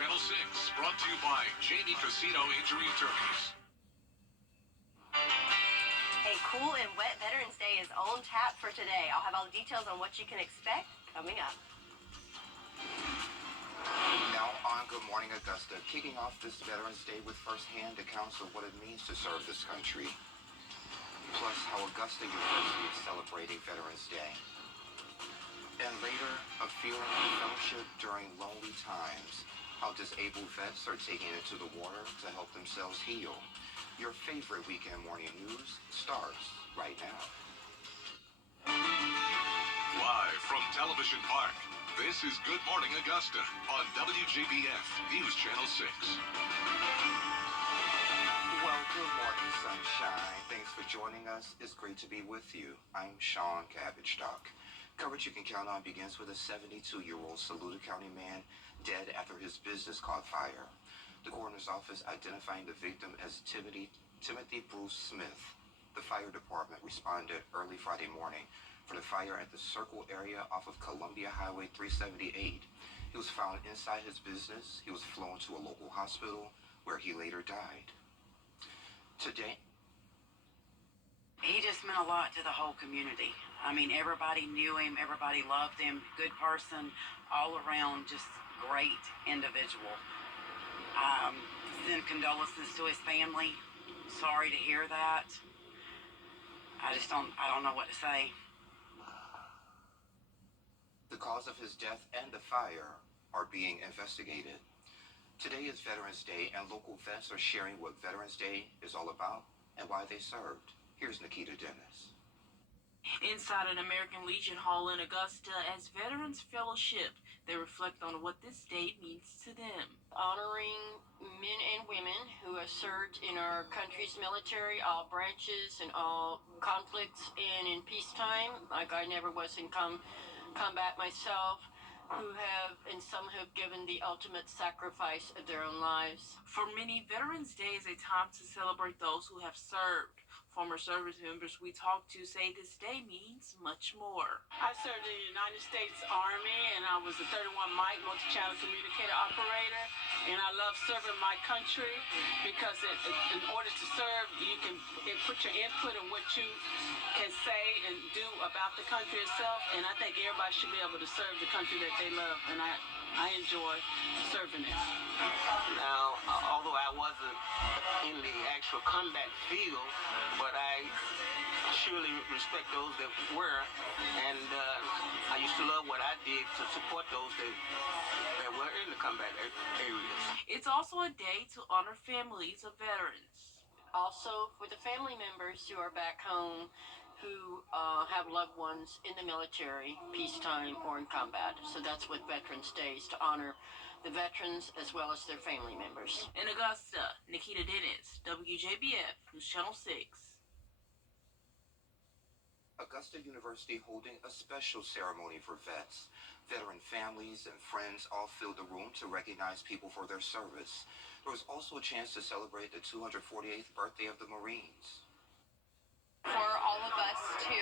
Channel 6, brought to you by Jamie Casino Injury Attorneys. A cool and wet Veterans Day is on tap for today. I'll have all the details on what you can expect coming up. Now on Good Morning Augusta, kicking off this Veterans Day with first-hand accounts of what it means to serve this country. Plus how Augusta University is celebrating Veterans Day. And later, a feeling of fellowship during lonely times. How disabled vets are taking it to the water to help themselves heal. Your favorite weekend morning news starts right now. Live from Television Park, this is Good Morning Augusta on WJBF News Channel 6. Well, good morning, sunshine. Thanks for joining us. It's great to be with you. I'm Sean Cabbage Doc. Coverage you can count on begins with a 72-year-old Saluda County man dead after his business caught fire. The coroner's office identifying the victim as Timothy Bruce Smith. The fire department responded early Friday morning for the fire at the Circle area off of Columbia Highway 378. He was found inside his business. He was flown to a local hospital where he later died. Today, he just meant a lot to the whole community. I mean, everybody knew him, everybody loved him, good person, all around, just great individual. Send condolences to his family. Sorry to hear that. I don't know what to say. The cause of his death and the fire are being investigated. Today is Veterans Day, and local vets are sharing what Veterans Day is all about and why they served. Here's Nikita Dennis. Inside an American Legion Hall in Augusta, as veterans fellowship, they reflect on what this day means to them. Honoring men and women who have served in our country's military, all branches and all conflicts, and in peacetime, like I never was in combat myself, who have, and some have given the ultimate sacrifice of their own lives. For many, Veterans Day is a time to celebrate those who have served. Former service members we talked to say this day means much more. I served in the United States Army, and I was a 31 Mike multi-channel communicator operator, and I love serving my country because in order to serve, you can put your input in what you can say and do about the country itself, and I think everybody should be able to serve the country that they love, and I enjoy serving it. Now, although I wasn't in the actual combat field, but I surely respect those that were, and I used to love what I did to support those that were in the combat areas. It's also a day to honor families of veterans. Also, for the family members who are back home who have loved ones in the military, peacetime, or in combat. So that's what Veterans Day is, to honor the veterans as well as their family members. In Augusta, Nikita Dennis, WJBF News Channel 6. Augusta University holding a special ceremony for vets. Veteran families and friends all filled the room to recognize people for their service. There was also a chance to celebrate the 248th birthday of the Marines. For all of us to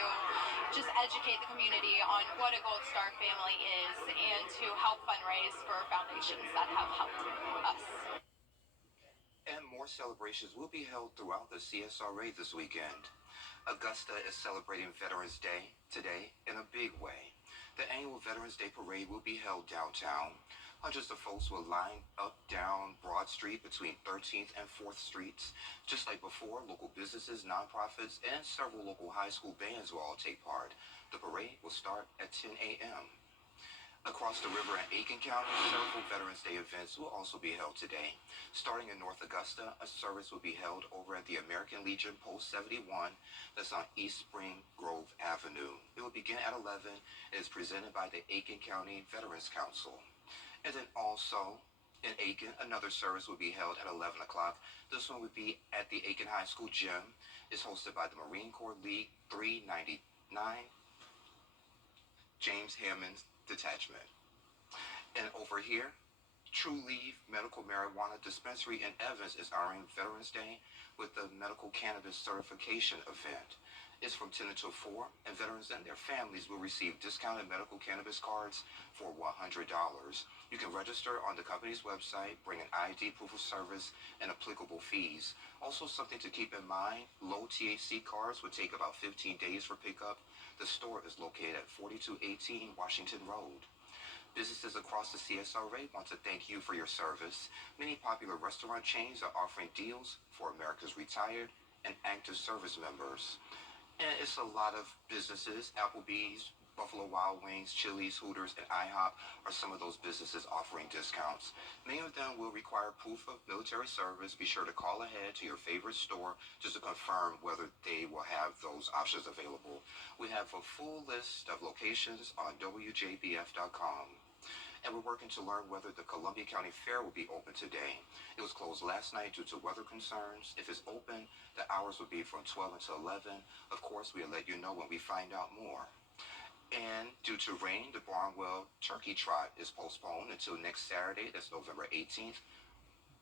just educate the community on what a Gold Star family is and to help fundraise for foundations that have helped us. And more celebrations will be held throughout the CSRA this weekend. Augusta is celebrating Veterans Day today in a big way. The annual Veterans Day Parade will be held downtown. Hundreds of folks will line up down Broad Street between 13th and 4th Streets. Just like before, local businesses, nonprofits, and several local high school bands will all take part. The parade will start at 10 a.m. Across the river in Aiken County, several Veterans Day events will also be held today. Starting in North Augusta, a service will be held over at the American Legion Post 71 that's on East Spring Grove Avenue. It will begin at 11 and is presented by the Aiken County Veterans Council. And then also in Aiken, another service will be held at 11 o'clock. This one would be at the Aiken High School gym. It's hosted by the Marine Corps League 399 James Hammond Detachment. And over here, True Leaf Medical Marijuana Dispensary in Evans is honoring Veterans Day with the Medical Cannabis Certification event. It's from 10 until 4, and veterans and their families will receive discounted medical cannabis cards for $100. You can register on the company's website, bring an ID, proof of service, and applicable fees. Also, something to keep in mind, low THC cards would take about 15 days for pickup. The store is located at 4218 Washington Road. Businesses across the CSRA want to thank you for your service. Many popular restaurant chains are offering deals for America's retired and active service members. And it's a lot of businesses. Applebee's, Buffalo Wild Wings, Chili's, Hooters, and IHOP are some of those businesses offering discounts. Many of them will require proof of military service. Be sure to call ahead to your favorite store just to confirm whether they will have those options available. We have a full list of locations on WJBF.com. And we're working to learn whether the Columbia County Fair will be open today. It was closed last night due to weather concerns. If it's open, the hours will be from 12 until 11. Of course, we'll let you know when we find out more. And due to rain, the Barnwell Turkey Trot is postponed until next Saturday. That's November 18th,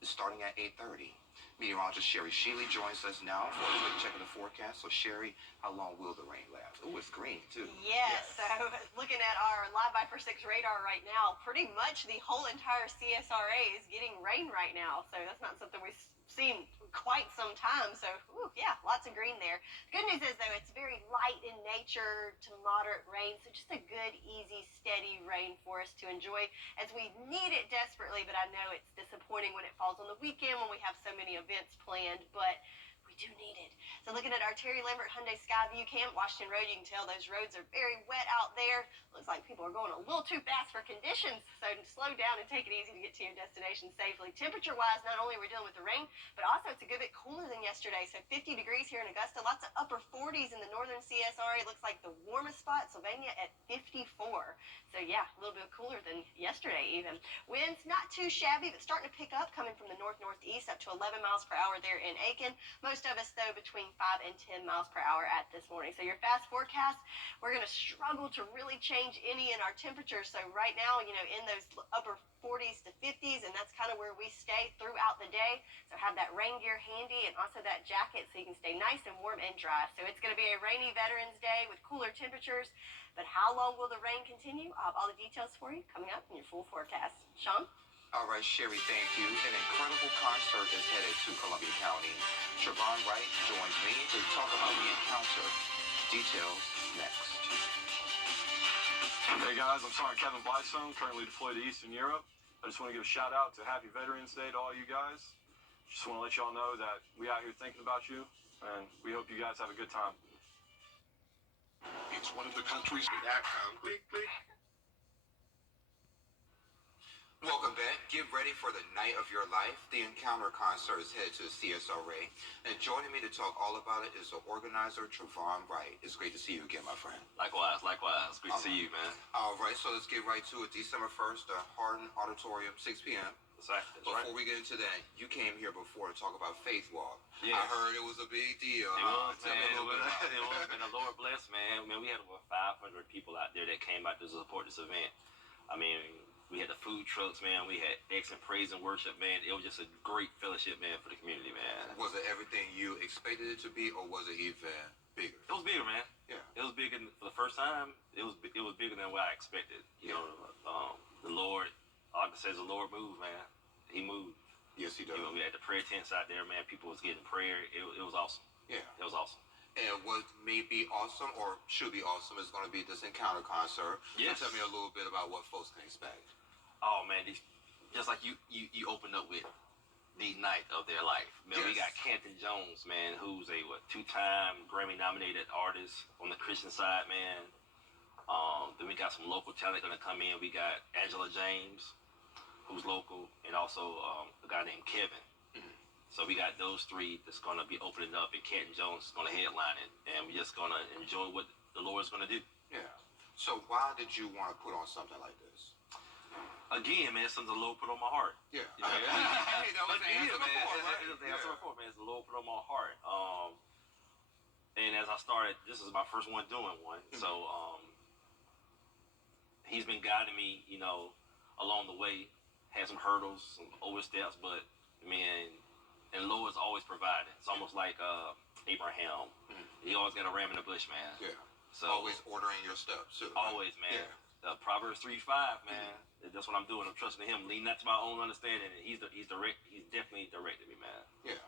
starting at 8:30. Meteorologist Sherry Shealy joins us now for a quick check of the forecast. So, Sherry, how long will the rain last? Oh, it's green, too. Yes, so looking at our Live by for 6 radar right now, pretty much the whole entire CSRA is getting rain right now. So that's not something we've seen quite some time. So, yeah, lots of green there. The good news is, though, it's very light in nature to moderate rain. So just a good, easy, steady rain for us to enjoy as we need it desperately. But I know it's disappointing when it falls on the weekend when we have so many events planned. But we do need it. So looking at our Terry Lambert Hyundai Skyview Camp, Washington Road, you can tell those roads are very wet out there. Looks like people are going a little too fast for conditions, so slow down and take it easy to get to your destination safely. Temperature-wise, not only are we dealing with the rain, but also it's a good bit cooler than yesterday. So 50 degrees here in Augusta, lots of upper 40s in the northern CSRA. Looks like the warmest spot, Sylvania, at 54. So yeah, a little bit cooler than yesterday even. Winds not too shabby, but starting to pick up, coming from the north-northeast up to 11 miles per hour there in Aiken. Most of us, though, between 5 and 10 miles per hour at this morning. So your fast forecast, we're going to struggle to really change any in our temperature. So right now, in those upper 40s to 50s, and that's kind of where we stay throughout the day. So have that rain gear handy and also that jacket so you can stay nice and warm and dry. So it's going to be a rainy Veterans Day with cooler temperatures. But how long will the rain continue? I'll have all the details for you coming up in your full forecast. Sean? All right, Sherry, thank you. An incredible concert is headed to Columbia County. Trevon Wright joins me to talk about the encounter. Details next. Hey guys, I'm Sergeant Kevin Blystone, currently deployed to Eastern Europe. I just want to give a shout out to Happy Veterans Day to all you guys. Just want to let y'all know that we out here thinking about you, and we hope you guys have a good time. It's one of the country's that quickly. Welcome back. Get ready for the night of your life. The Encounter concert is headed to the CSRA. And joining me to talk all about it is the organizer, Trevon Wright. It's great to see you again, my friend. Likewise. Great to see you, man. All right, so let's get right to it. December 1st, the Hardin Auditorium, 6 p.m. That's right. Before we get into that, you came here before to talk about Faith Walk. Yes. I heard it was a big deal. It was, Tell me man. a little bit about it. It was, man. The Lord bless, man. Man, we had over 500 people out there that came out to support this event. I mean, we had the food trucks, man. We had excellent praise and worship, man. It was just a great fellowship, man, for the community, man. Was it everything you expected it to be, or was it even bigger? It was bigger, man. Yeah. It was bigger for the first time. It was bigger than what I expected. You know, the Lord, all I can say is the Lord moved, man. He moved. Yes, he does. You know, we had the prayer tents out there, man. People was getting prayer. It was awesome. Yeah. It was awesome. And what may be awesome, or should be awesome, is going to be this Encounter concert. Yes. So tell me a little bit about what folks can expect. Oh man, just like you opened up with the night of their life. Man, Yes. We got Canton Jones, man, who's a two-time Grammy-nominated artist on the Christian side, man. Then we got some local talent gonna come in. We got Angela James, who's local, and also a guy named Kevin. Mm-hmm. So we got those three that's gonna be opening up, and Canton Jones is gonna headline it, and we're just gonna enjoy what the Lord's gonna do. Yeah. So why did you want to put on something like this? Again, man, something the Lord put on my heart. Yeah. You know, Hey, that was the yeah, answer man. before, right? It's the answer before, man. It's the Lord put on my heart. And as I started, this is my first one doing one. Mm-hmm. So he's been guiding me, along the way. Had some hurdles, some oversteps, but man, and Lord's always providing. It's almost like Abraham. He always got a ram in the bush, man. Yeah. So always ordering your stuff, too. always, man. Yeah. Proverbs 3:5, man. That's what I'm doing. I'm trusting Him, lean not to my own understanding. And He's direct. He's definitely directed me, man. Yeah.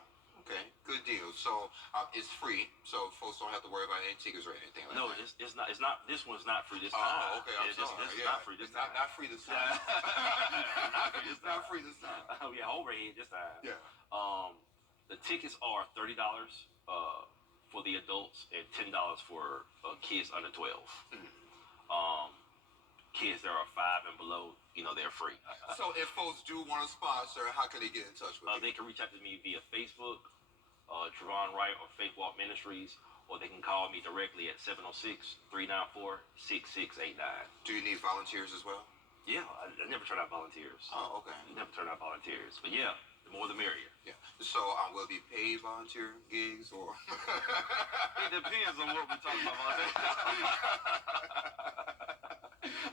Okay. Good deal. So it's free, so folks don't have to worry about any tickets or anything like No, that. it's not. It's not. This one's not free this time. Oh, okay. I'm sorry. This is not free this It's time. not free this time. It's not free this time. Yeah, overhead this time. Yeah. The tickets are $30 for the adults and $10 for kids under 12. Kids that are 5 and below, they're free. So if folks do want to sponsor, how can they get in touch with you? They can reach out to me via Facebook, Trevon Wright or Faith Walk Ministries, or they can call me directly at 706-394-6689. Do you need volunteers as well? Yeah, I never turn out volunteers. Oh, okay. Never turn out volunteers. But yeah, the more the merrier. Yeah. So will it be paid volunteer gigs or? It depends on what we're talking about.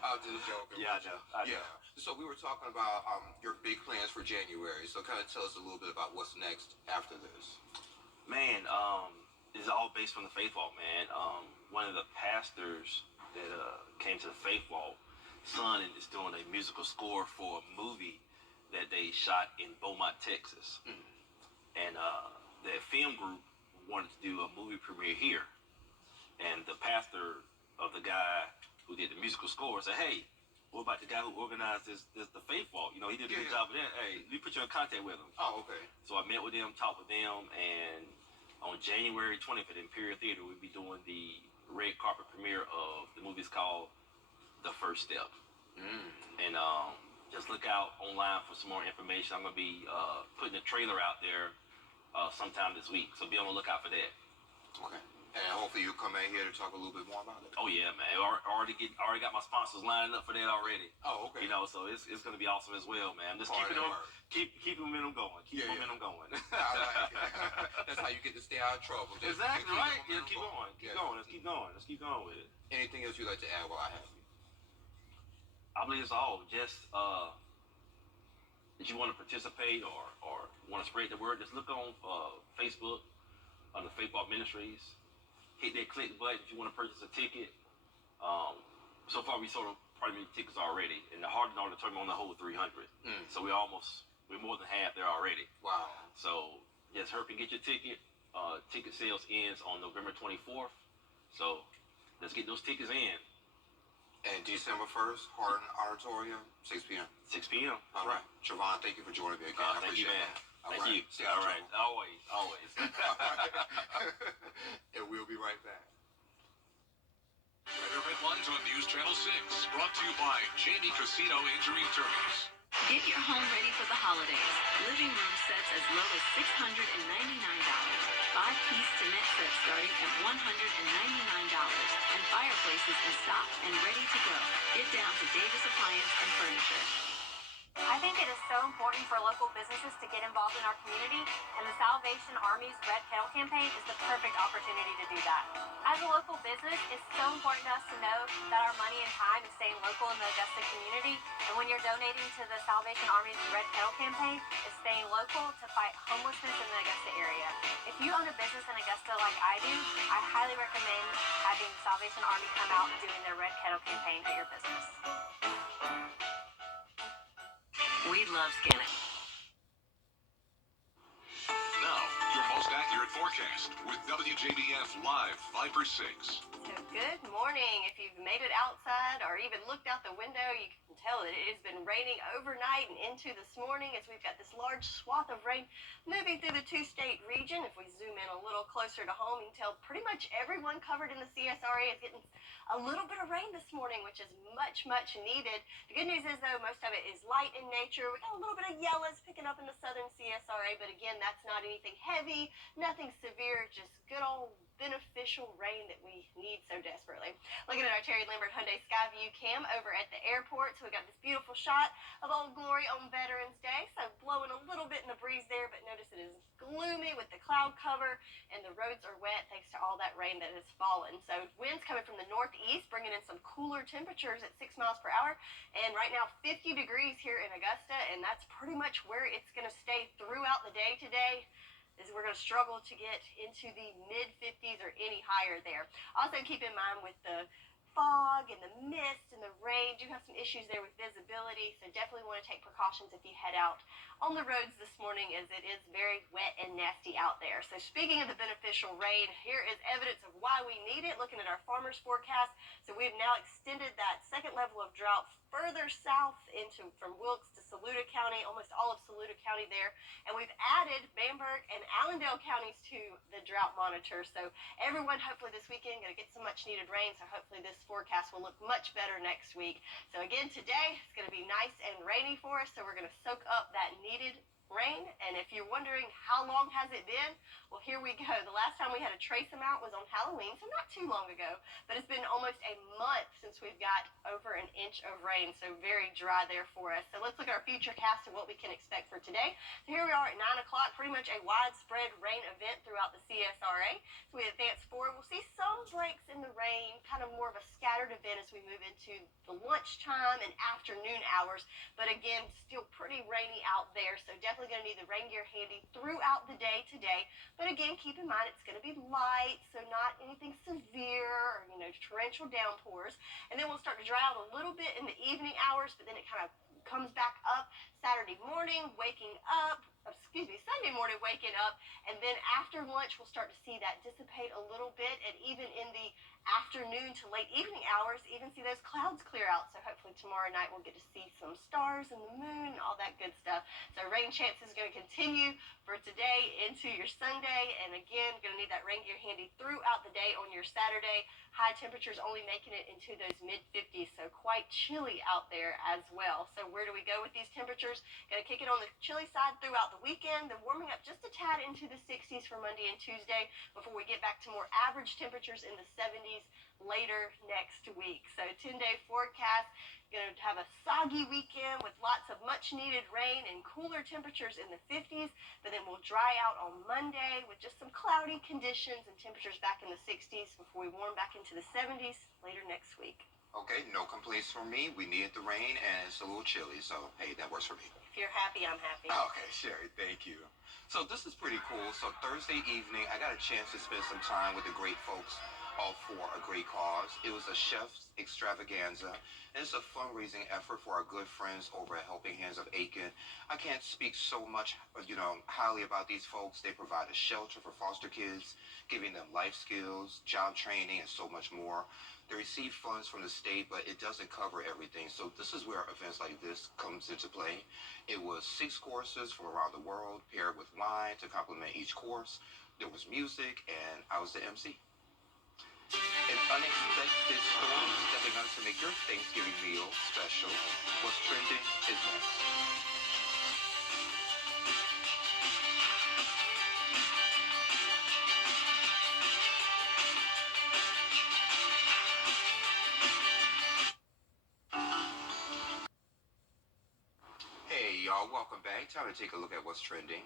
I'm just joking. Yeah, I know. Yeah. So we were talking about your big plans for January. So kind of tell us a little bit about what's next after this. Man, it's all based on the Faith Walk, man. One of the pastors that came to the Faith Walk, son is doing a musical score for a movie that they shot in Beaumont, Texas. And that film group wanted to do a movie premiere here. And the pastor of the guy who did the musical score said, hey, what about the guy who organized the Faith Walk? He did a good job of that. Hey, let me put you in contact with him. Oh, okay. So I met with them, talked with them, and on January 20th at Imperial Theater, we'll be doing the red carpet premiere of the movie. It's called The First Step. And just look out online for some more information. I'm going to be putting a trailer out there sometime this week. So be on the lookout for that. Okay. And hopefully you'll come in here to talk a little bit more about it. Oh yeah, man. Already got my sponsors lining up for that already. Oh, okay. So it's going to be awesome as well, man. Just keep momentum going. Keep momentum going. I like it. That's how you get to stay out of trouble. Just exactly, right? Yeah, keep going. going. Let's keep going. Let's keep going with it. Anything else you'd like to add while I have you? I believe it's all. Just if you want to participate or want to spread the word, just look on Facebook under Faith Walk Ministries. Hit that click button if you want to purchase a ticket. So far we sold probably many tickets already, and the Hardin Auditorium on the whole 300. So we're more than half there already. Wow. So just hurry and get your ticket. Ticket sales ends on November 24th. So let's get those tickets in. And December 1st, Hardin Auditorium, 6 p.m. 6 p.m. All right. Trevon, thank you for joining me again. I Thank you, appreciate man. it. Thank you. Stay out of All right. trouble. Always. And we'll be right back. Weather headlines on News Channel 6, brought to you by Jamie Casino Injury Attorneys. Get your home ready for the holidays. Living room sets as low as $699. 5-piece cement sets starting at $199. And fireplaces in stock and ready to go. Get down to Davis Appliance and Furniture. I think it is so important for local businesses to get involved in our community, and the Salvation Army's Red Kettle campaign is the perfect opportunity to do that. As a local business, it's so important to us to know that our money and time is staying local in the Augusta community, and when you're donating to the Salvation Army's Red Kettle campaign, it's staying local to fight homelessness in the Augusta area. If you own a business in Augusta like I do, I highly recommend having the Salvation Army come out and doing their Red Kettle campaign at your business. We love scanning. Now, your most accurate forecast with WJBF Live 5 for 6. So good morning. If you've made it outside or even looked out the window, you can tell that it has been raining overnight and into this morning as we've got this large swath of rain moving through the two-state region. If we zoom in a little closer to home, you can tell pretty much everyone covered in the CSRA is getting a little bit of rain this morning, which is much, much needed. The good news is, though, most of it is light in nature. We got a little bit of yellows picking up in the southern CSRA, but again, that's not anything heavy, nothing severe, just good old beneficial rain that we need so desperately. Looking at our Terry Lambert Hyundai Skyview cam over at the airport, so we got this beautiful shot of Old Glory on Veterans Day. So blowing a little bit in the breeze there, but notice it is gloomy with the cloud cover and the roads are wet thanks to all that rain that has fallen. So winds coming from the northeast, bringing in some cooler temperatures at 6 miles per hour. And right now 50 degrees here in Augusta, and that's pretty much where it's going to stay throughout the day today. is we're going to struggle to get into the mid 50s or any higher there. Also, keep in mind with the fog and the mist and the rain, do have some issues there with visibility, so definitely want to take precautions if you head out on the roads this morning, as it is very wet and nasty out there. So speaking of the beneficial rain, here is evidence of why we need it, looking at our farmers forecast. So we've now extended that second level of drought further south into from Wilkes to Saluda County, almost all of Saluda County there, and we've added Bamberg and Allendale counties to the drought monitor. So everyone hopefully this weekend going to get some much needed rain, so hopefully this forecast will look much better next week. So again, today it's going to be nice and rainy for us, so we're going to soak up that needed rain. And if you're wondering how long has it been, well, here we go. The last time we had a trace amount was on Halloween, so not too long ago, but it's been almost a month since we've got over an inch of rain, so very dry there for us. So let's look at our future cast and what we can expect for today. So here we are at 9 o'clock, pretty much a widespread rain event throughout the CSRA. So we advance forward, we'll see some breaks in the rain, kind of more of a scattered event as we move into the lunchtime and afternoon hours, but again, still pretty rainy out there, so definitely going to need the rain gear handy throughout the day today. But again, keep in mind it's going to be light, so not anything severe or, torrential downpours. And then we'll start to dry out a little bit in the evening hours, but then it kind of comes back up Sunday morning, waking up, and then after lunch we'll start to see that dissipate a little bit, and even in the afternoon to late evening hours, even see those clouds clear out. So hopefully tomorrow night we'll get to see some stars and the moon and all that good stuff. So rain chances are going to continue for today into your Sunday, and again, going to need that rain gear handy throughout the day on your Saturday. High temperatures only making it into those mid 50s, so quite chilly out there as well. So where do we go with these temperatures? Going to kick it on the chilly side throughout the weekend, then warming up just a tad into the 60s for Monday and Tuesday before we get back to more average temperatures in the 70s later next week. So 10-day forecast, going to have a soggy weekend with lots of much needed rain and cooler temperatures in the 50s, but then we'll dry out on Monday with just some cloudy conditions and temperatures back in the 60s before we warm back into the 70s later next week. Okay, no complaints from me. We needed the rain, and it's a little chilly, so hey, that works for me. If you're happy, I'm happy. Okay, Sherry, thank you. So this is pretty cool. So Thursday evening, I got a chance to spend some time with the great folks, all for a great cause. It was a chef's extravaganza, and it's a fundraising effort for our good friends over at Helping Hands of Aiken. I can't speak so much, highly about these folks. They provide a shelter for foster kids, giving them life skills, job training, and so much more. They receive funds from the state, but it doesn't cover everything. So this is where events like this comes into play. It was 6 courses from around the world, paired with wine to complement each course. There was music, and I was the MC. An unexpected story stepping on to make your Thanksgiving meal special. What's trending is next. Hey y'all, welcome back. Time to take a look at what's trending.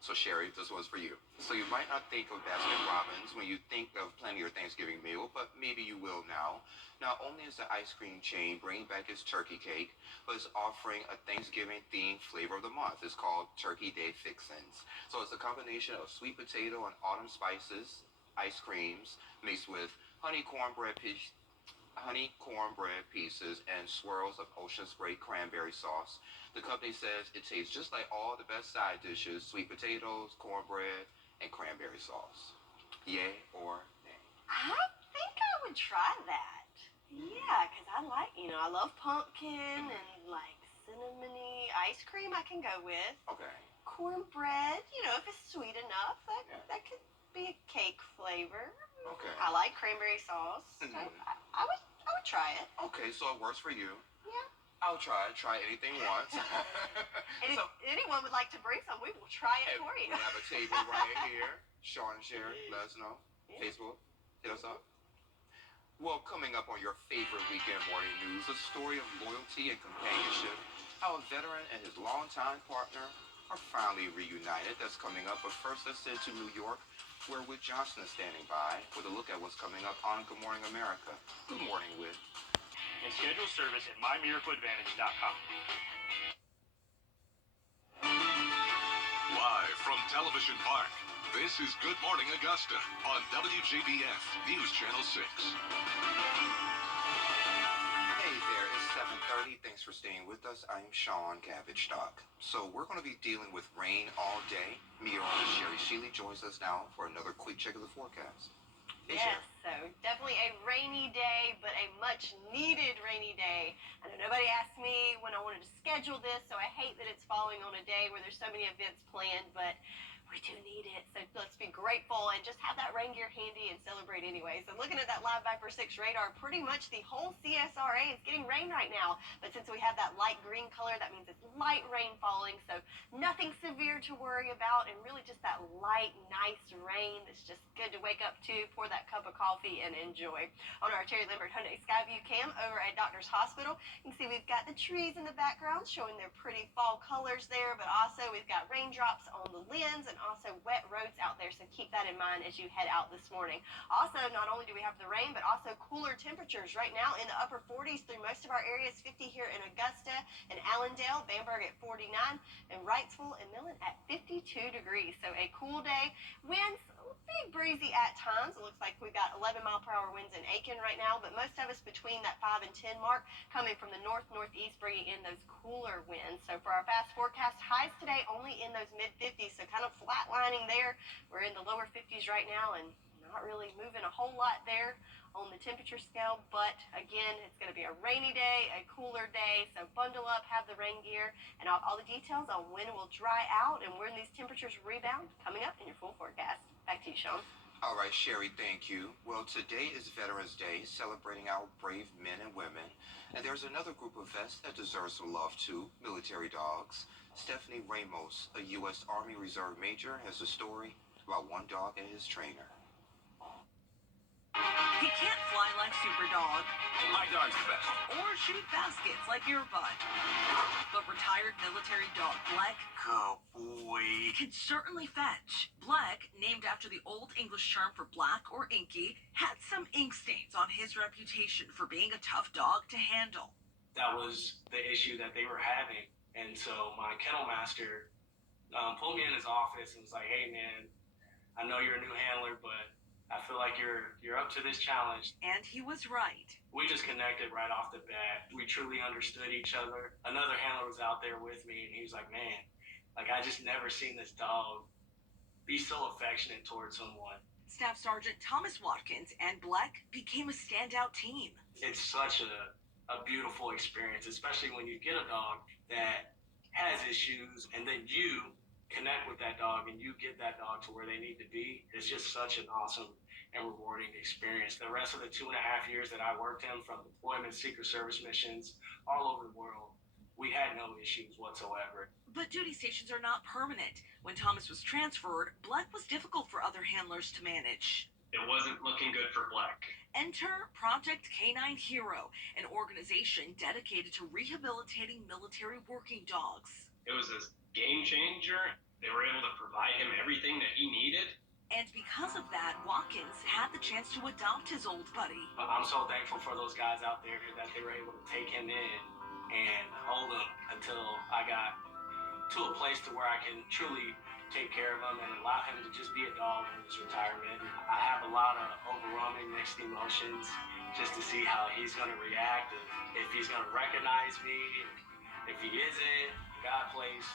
So Sherry, this one's for you. So you might not think of Baskin Robbins when you think of planning your Thanksgiving meal, but maybe you will now. Not only is the ice cream chain bringing back its turkey cake, but it's offering a Thanksgiving-themed flavor of the month. It's called Turkey Day Fixins. So it's a combination of sweet potato and autumn spices, ice creams, mixed with honey cornbread pieces and swirls of ocean spray cranberry sauce. The company says it tastes just like all the best side dishes: sweet potatoes, cornbread, and cranberry sauce. Yay or nay? I think I would try that. Yeah, because I love pumpkin and like cinnamony ice cream I can go with. Okay. Cornbread, if it's sweet enough, that could be a cake flavor. Okay. I like cranberry sauce, so I would try it. Okay, so it works for you. Yeah. I'll try it. Try anything once. And if anyone would like to bring some, we will try it for you. We have a table right here. Sean and Sharon, let us know. Yeah. Facebook, hit us up. Well, coming up on your favorite weekend morning news, a story of loyalty and companionship. How a veteran and his longtime partner are finally reunited. That's coming up. But first, let's head to New York, where Whit Johnson is standing by with a look at what's coming up on Good Morning America. Good morning, Whit. And schedule service at mymiracleadvantage.com. Live from Television Park, this is Good Morning Augusta on WJBF News Channel 6. Hey there, it's 7:30. Thanks for staying with us. I'm Sean Cabbage-Stock. So we're going to be dealing with rain all day. Meteorologist Sherry Shealy joins us now for another quick check of the forecast. Hey, Yes, Sherry. so definitely a rainy day, but a much needed rainy day. I know nobody asked me when I wanted to schedule this, so I hate that it's falling on a day where there's so many events planned, but we do need it. So let's be grateful and just have that rain gear handy and celebrate anyway. So looking at that Live Viper 6 radar, pretty much the whole CSRA is getting rain right now. But since we have that light green color, that means it's light rain falling. So nothing severe to worry about, and really just that light, nice rain that's just good to wake up to, pour that cup of coffee and enjoy. On our Terry Lambert Hyundai Skyview cam over at Doctor's Hospital, you can see we've got the trees in the background showing their pretty fall colors there, but also we've got raindrops on the lens and also wet roads out there, so keep that in mind as you head out this morning. Also, not only do we have the rain, but also cooler temperatures right now in the upper 40s through most of our areas. 50 here in Augusta and Allendale, Bamberg at 49, and Wrightsville and Millen at 52 degrees. So a cool day. Winds be breezy at times. It looks like we've got 11-mile-per-hour winds in Aiken right now, but most of us between that 5 and 10 mark, coming from the north-northeast, bringing in those cooler winds. So for our fast forecast, highs today only in those mid-50s, so kind of flatlining there. We're in the lower 50s right now and not really moving a whole lot there on the temperature scale, but again, it's going to be a rainy day, a cooler day, so bundle up, have the rain gear, and all the details on when it will dry out and when these temperatures rebound coming up in your full forecast. Back to you, Sean. All right, Sherry, thank you. Well, today is Veterans Day, celebrating our brave men and women. And there's another group of vets that deserves some love too, military dogs. Stephanie Ramos, a U.S. Army Reserve Major, has a story about one dog and his trainer. He can't fly like Superdog. My dog's the best. Or shoot baskets like your bud. But retired military dog Black Cowboy. can certainly fetch. Black, named after the Old English term for black or inky, had some ink stains on his reputation for being a tough dog to handle. That was the issue that they were having. And so my kennel master pulled me in his office and was like, hey man, I know you're a new handler, but I feel like you're up to this challenge. And he was right. We just connected right off the bat. We truly understood each other. Another handler was out there with me, and he was like, man, like I just never seen this dog be so affectionate towards someone. Staff Sergeant Thomas Watkins and Black became a standout team. It's such a beautiful experience, especially when you get a dog that has issues, and then you connect with that dog and you get that dog to where they need to be. It's just such an awesome and rewarding experience. The rest of the 2.5 years that I worked him, from deployment, Secret Service missions all over the world, we had no issues whatsoever. But duty stations are not permanent. When Thomas was transferred, Black was difficult for other handlers to manage. It wasn't looking good for Black. Enter Project Canine Hero, an organization dedicated to rehabilitating military working dogs. It was a game changer. They were able to provide him everything that he needed. And because of that, Watkins had the chance to adopt his old buddy. I'm so thankful for those guys out there that they were able to take him in and hold him until I got to a place to where I can truly take care of him and allow him to just be a dog in his retirement. I have a lot of overwhelming mixed emotions just to see how he's going to react, and if he's going to recognize me. If he isn't, God placed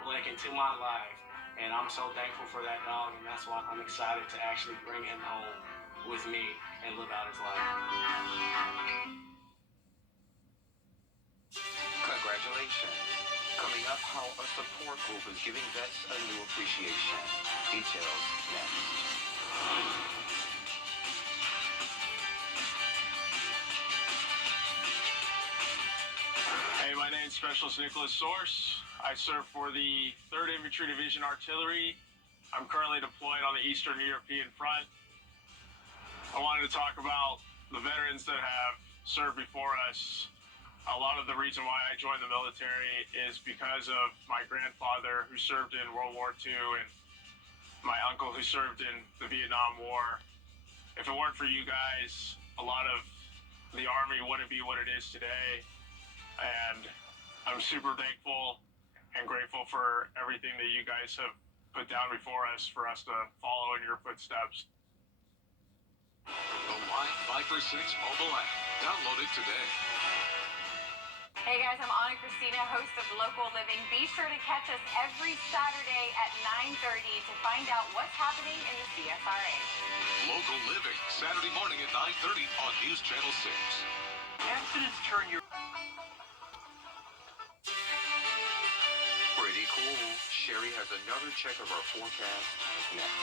Blake into my life, and I'm so thankful for that dog, and that's why I'm excited to actually bring him home with me and live out his life. Congratulations. Coming up, how a support group is giving vets a new appreciation. Details next. Hey, my name's Specialist Nicholas Source. I serve for the 3rd Infantry Division Artillery. I'm currently deployed on the Eastern European Front. I wanted to talk about the veterans that have served before us. A lot of the reason why I joined the military is because of my grandfather, who served in World War II, and my uncle, who served in the Vietnam War. If it weren't for you guys, a lot of the Army wouldn't be what it is today. And I'm super thankful and grateful for everything that you guys have put down before us for us to follow in your footsteps. The Live 5 for 6 mobile app. Download it today. Hey guys, I'm Anna Christina, host of Local Living. Be sure to catch us every Saturday at 9:30 to find out what's happening in the CSRA. Local Living, Saturday morning at 9:30 on News Channel 6. Accidents turn your... Pretty cool. Sherry has another check of our forecast next.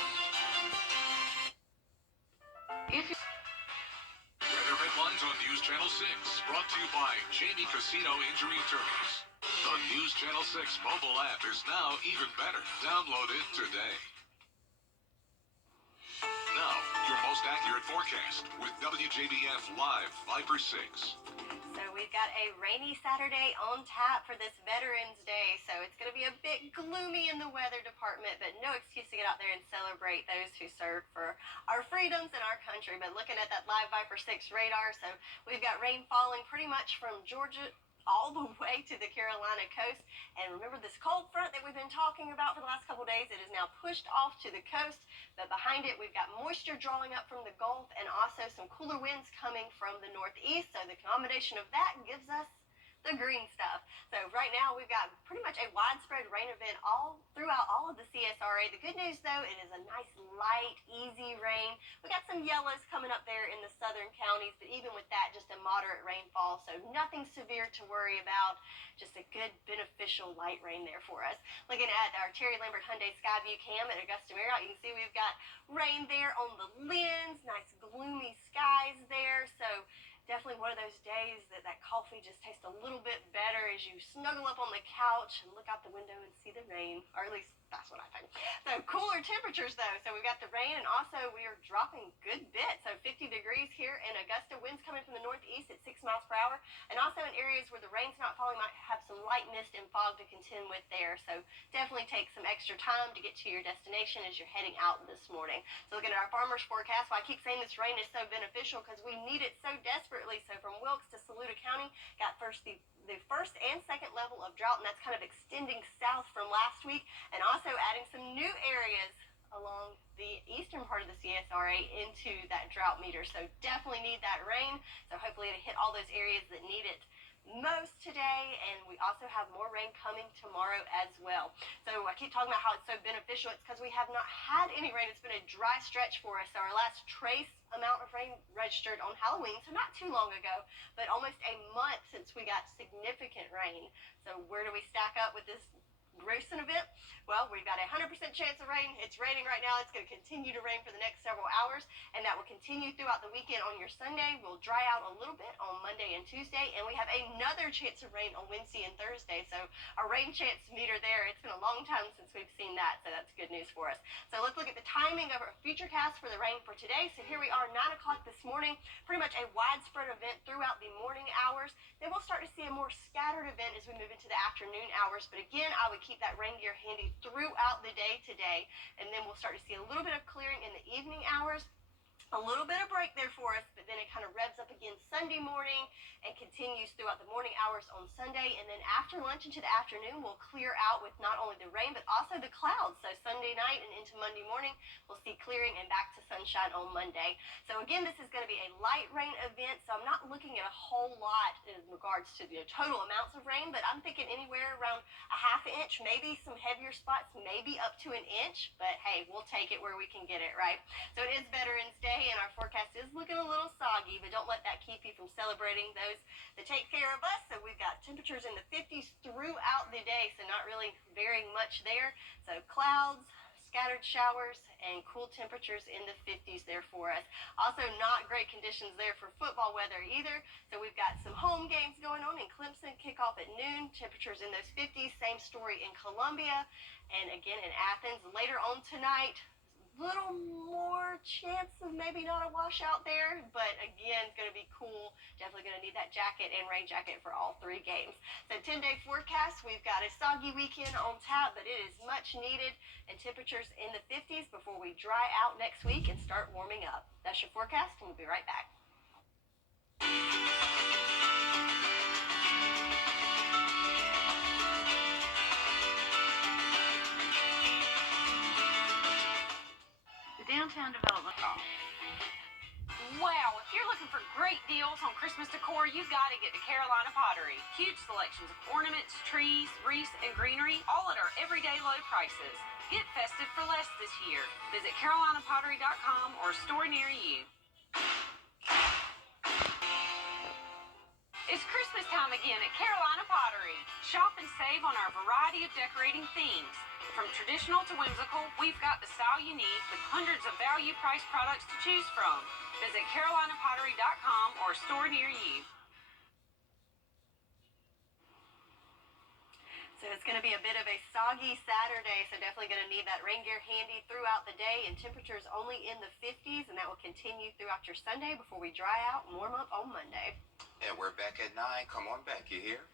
Weather headlines on News Channel 6, brought to you by Jamie Casino Injury Attorneys. The News Channel 6 mobile app is now even better. Download it today. Now, your most accurate forecast with WJBF Live 5 for 6. So we've got a rainy Saturday on tap for this Veterans Day. So it's going to be a bit gloomy in the weather department, but no excuse to get out there and celebrate those who served for our freedoms in our country. But looking at that Live Viper 6 radar, so we've got rain falling pretty much from Georgia all the way to the Carolina coast. And remember this cold front that we've been talking about for the last couple days, it is now pushed off to the coast. But behind it, we've got moisture drawing up from the Gulf and also some cooler winds coming from the northeast. So the combination of that gives us the green stuff. So right now we've got pretty much a widespread rain event all throughout all of the CSRA. The good news though, it is a nice light, easy rain. We got some yellows coming up there in the southern counties, but even with that, just a moderate rainfall. So nothing severe to worry about. Just a good beneficial light rain there for us. Looking at our Terry Lambert Hyundai Skyview cam at Augusta Marriott, you can see we've got rain there on the lens, nice gloomy skies there. So definitely one of those days that coffee just tastes a little bit better as you snuggle up on the couch and look out the window and see the rain, or at least that's what I think. So cooler temperatures though. So we've got the rain and also we are dropping good bit. So 50 degrees here in Augusta, winds coming from the northeast at 6 miles per hour. And also in areas where the rain's not falling, might have some light mist and fog to contend with there. So definitely take some extra time to get to your destination as you're heading out this morning. So looking at our farmers forecast, well, I keep saying this rain is so beneficial because we need it so desperately. So from Wilkes to Saluda County, got the first and second level of drought, and that's kind of extending south from last week, and also adding some new areas along the eastern part of the CSRA into that drought meter. So definitely need that rain. So hopefully it'll hit all those areas that need it most today, and we also have more rain coming tomorrow as well. So I keep talking about how it's so beneficial. It's because we have not had any rain. It's been a dry stretch for us. So our last trace amount of rain registered on Halloween, so not too long ago, but almost a month since we got significant rain. So where do we stack up with this gruesome event? Well, we've got a 100% chance of rain. It's raining right now. It's going to continue to rain for the next several hours, and that will continue throughout the weekend on your Sunday. We'll dry out a little bit on Monday and Tuesday, and we have another chance of rain on Wednesday and Thursday. So our rain chance meter there, it's been a long time since we've seen that, so that's good news for us. So let's look at the timing of our future cast for the rain for today. So here we are, 9 o'clock this morning, pretty much a widespread event throughout the morning hours. Then we'll start to see a more scattered event as we move into the afternoon hours. But again, I would keep that rain gear handy throughout the day today. And then we'll start to see a little bit of clearing in the evening hours. A little bit of break there for us, but then it kind of revs up again Sunday morning and continues throughout the morning hours on Sunday. And then after lunch into the afternoon, we'll clear out with not only the rain, but also the clouds. So Sunday night and into Monday morning, we'll see clearing and back to sunshine on Monday. So again, this is going to be a light rain event. So I'm not looking at a whole lot in regards to the total amounts of rain, but I'm thinking anywhere around a half inch, maybe some heavier spots, maybe up to an inch. But hey, we'll take it where we can get it, right? So it is Veterans Day, and our forecast is looking a little soggy, but don't let that keep you from celebrating those that take care of us. So we've got temperatures in the 50s throughout the day, so not really very much there. So clouds, scattered showers, and cool temperatures in the 50s there for us. Also not great conditions there for football weather either. So we've got some home games going on in Clemson, kickoff at noon, temperatures in those 50s. Same story in Columbia, and again in Athens later on tonight. Little more chance of maybe not a washout there, but again, it's going to be cool. Definitely going to need that jacket and rain jacket for all three games. So 10-day forecast, we've got a soggy weekend on tap, but it is much needed, and temperatures in the 50s before we dry out next week and start warming up. That's your forecast, and we'll be right back. you've got to get to Carolina Pottery. Huge selections of ornaments, trees, wreaths, and greenery, all at our everyday low prices. Get festive for less this year. Visit carolinapottery.com or a store near you. It's Christmas time again at Carolina Pottery. Shop and save on our variety of decorating themes. From traditional to whimsical, we've got the style you need with hundreds of value-priced products to choose from. Visit carolinapottery.com or a store near you. So it's going to be a bit of a soggy Saturday, so definitely going to need that rain gear handy throughout the day, and temperatures only in the 50s, and that will continue throughout your Sunday before we dry out and warm up on Monday. And we're back at 9. Come on back, you hear?